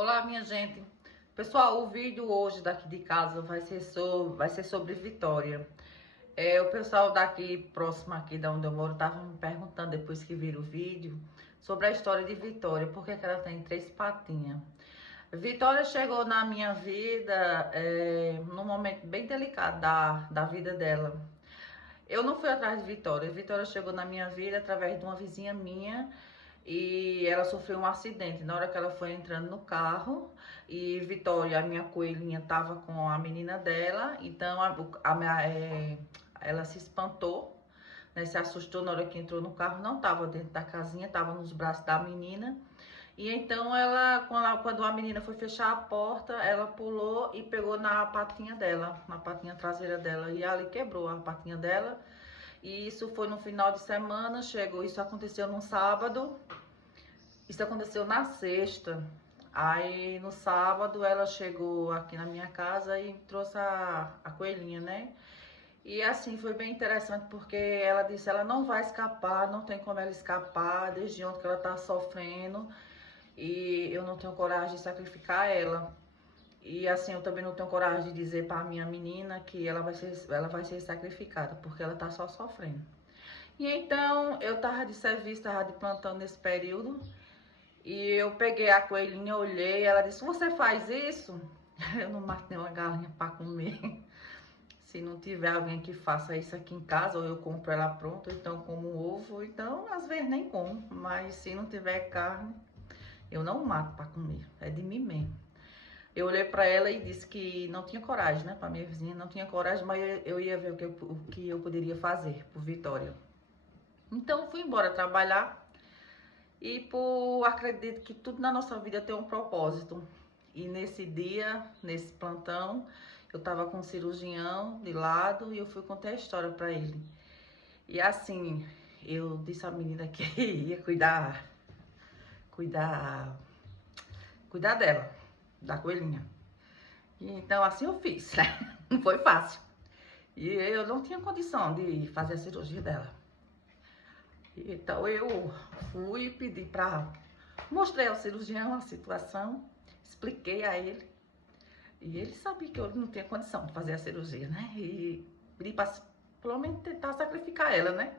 Olá, minha gente. Pessoal, o vídeo hoje daqui de casa vai ser sobre Vitória. O pessoal daqui, próximo aqui da onde eu moro, tava me perguntando depois que viram o vídeo sobre a história de Vitória, por que ela tem três patinhas. Vitória chegou na minha vida num momento bem delicado da vida dela. Eu não fui atrás de Vitória. Vitória chegou na minha vida através de uma vizinha minha e ela sofreu um acidente. Na hora que ela foi entrando no carro e Vitória, a minha coelhinha, tava com a menina dela, então ela se espantou, né, se assustou na hora que entrou no carro, não tava dentro da casinha, tava nos braços da menina. E então quando a menina foi fechar a porta, ela pulou e pegou na patinha dela, na patinha traseira dela, e ali quebrou a patinha dela. E isso foi no final de semana, isso aconteceu num sábado, isso aconteceu na sexta. Aí no sábado ela chegou aqui na minha casa e trouxe a coelhinha, né? E assim, foi bem interessante porque ela disse, ela não vai escapar, não tem como ela escapar, desde ontem que ela tá sofrendo. E eu não tenho coragem de sacrificar ela. E assim, eu também não tenho coragem de dizer para minha menina que ela vai ser sacrificada, porque ela tá só sofrendo. E então, eu tava de serviço, tava de plantão nesse período, e eu peguei a coelhinha, olhei, ela disse, você faz isso? Eu não mato nenhuma galinha para comer. Se não tiver alguém que faça isso aqui em casa, ou eu compro ela pronta, então como ovo, então às vezes nem como. Mas se não tiver carne, eu não mato para comer, é de mim mesmo. Eu olhei para ela e disse que não tinha coragem, né? Para minha vizinha, não tinha coragem, mas eu ia ver o que eu poderia fazer por Vitória. Então fui embora trabalhar e acredito que tudo na nossa vida tem um propósito. E nesse dia, nesse plantão, eu tava com um cirurgião de lado e eu fui contar a história para ele. E assim, eu disse à menina que ia cuidar dela, da coelhinha. E então assim eu fiz, né? Não foi fácil. E eu não tinha condição de fazer a cirurgia dela. Então eu fui e pedi pra... Mostrei ao cirurgião a situação, expliquei a ele. E ele sabia que eu não tinha condição de fazer a cirurgia, né? E pedi pra pelo menos tentar sacrificar ela, né?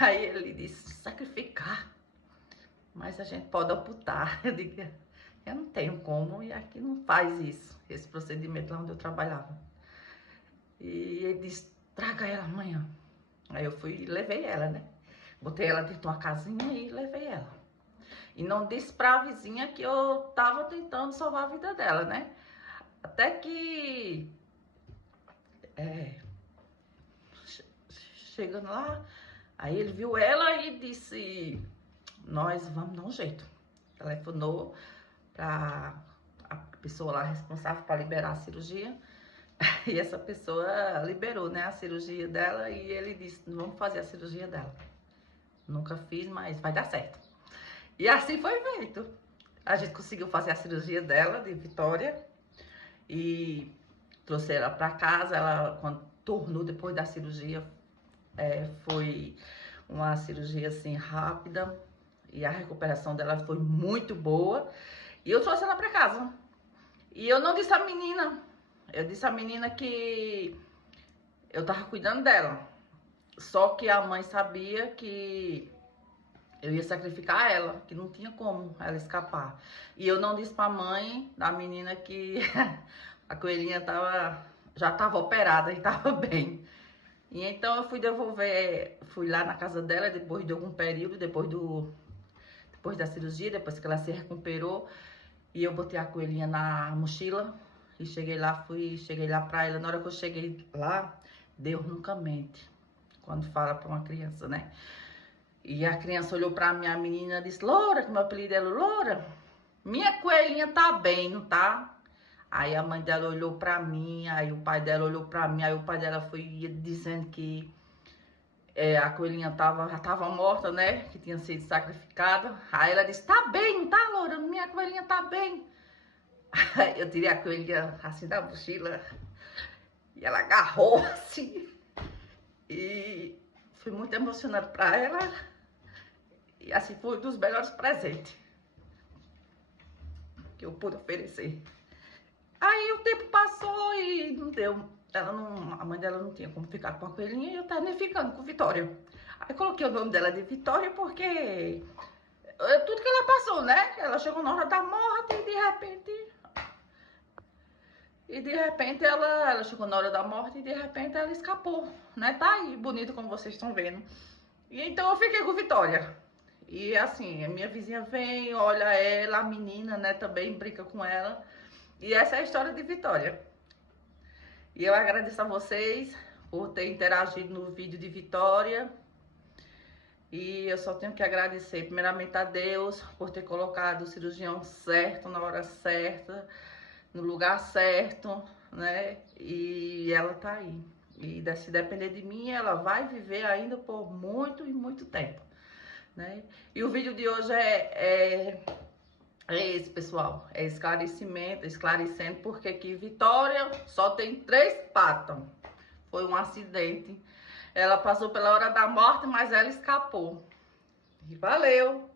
Aí ele disse, sacrificar? Mas a gente pode amputar. Eu digo, eu não tenho como e aqui não faz isso, esse procedimento lá onde eu trabalhava. E ele disse, traga ela amanhã. Aí eu fui e levei ela, né? Botei ela dentro de uma casinha e levei ela. E não disse pra vizinha que eu tava tentando salvar a vida dela, né? Até que... chegando lá, aí ele viu ela e disse, nós vamos dar um jeito. Telefonou para a pessoa lá responsável para liberar a cirurgia. E essa pessoa liberou, né, a cirurgia dela e ele disse, vamos fazer a cirurgia dela. Nunca fiz, mas vai dar certo. E assim foi feito. A gente conseguiu fazer a cirurgia dela, de Vitória, e trouxe ela para casa. Ela, quando tornou depois da cirurgia, foi uma cirurgia assim rápida e a recuperação dela foi muito boa. E eu trouxe ela para casa. E eu não disse à menina, eu disse à menina que eu tava cuidando dela. Só que a mãe sabia que eu ia sacrificar ela, que não tinha como ela escapar. E eu não disse pra mãe da menina que a coelhinha já tava operada e tava bem. E então eu fui lá na casa dela depois de algum período, depois da cirurgia, depois que ela se recuperou. E eu botei a coelhinha na mochila e cheguei lá pra ela. Na hora que eu cheguei lá, Deus nunca mente quando fala pra uma criança, né? E a criança olhou pra minha menina e disse, Loura, que meu apelido é Loura, minha coelhinha tá bem, não tá? Aí a mãe dela olhou pra mim, aí o pai dela olhou pra mim, aí o pai dela foi dizendo que a coelhinha já tava morta, né? Que tinha sido sacrificada. Aí ela disse, tá bem, não tá, Loura? Minha coelhinha tá bem. Aí eu tirei a coelhinha assim da mochila e ela agarrou assim. E fui muito emocionada pra ela. E assim foi um dos melhores presentes. que eu pude oferecer. Aí o tempo passou e não deu. A mãe dela não tinha como ficar com a coelhinha e eu tava ficando com Vitória. Aí coloquei o nome dela de Vitória porque tudo que ela passou, né? Ela chegou na hora da morte e de repente ela chegou na hora da morte e de repente ela escapou, né? Tá aí, bonito como vocês estão vendo. E então eu fiquei com Vitória. E assim, a minha vizinha vem, olha ela, a menina, né, também brinca com ela. E essa é a história de Vitória. E eu agradeço a vocês por ter interagido no vídeo de Vitória. E eu só tenho que agradecer primeiramente a Deus por ter colocado o cirurgião certo, na hora certa, no lugar certo, né? E ela tá aí. E se depender de mim, ela vai viver ainda por muito e muito tempo, né? E o vídeo de hoje é esse, pessoal. É esclarecendo porque que Vitória só tem 3 patas. Foi um acidente. Ela passou pela hora da morte, mas ela escapou. E valeu!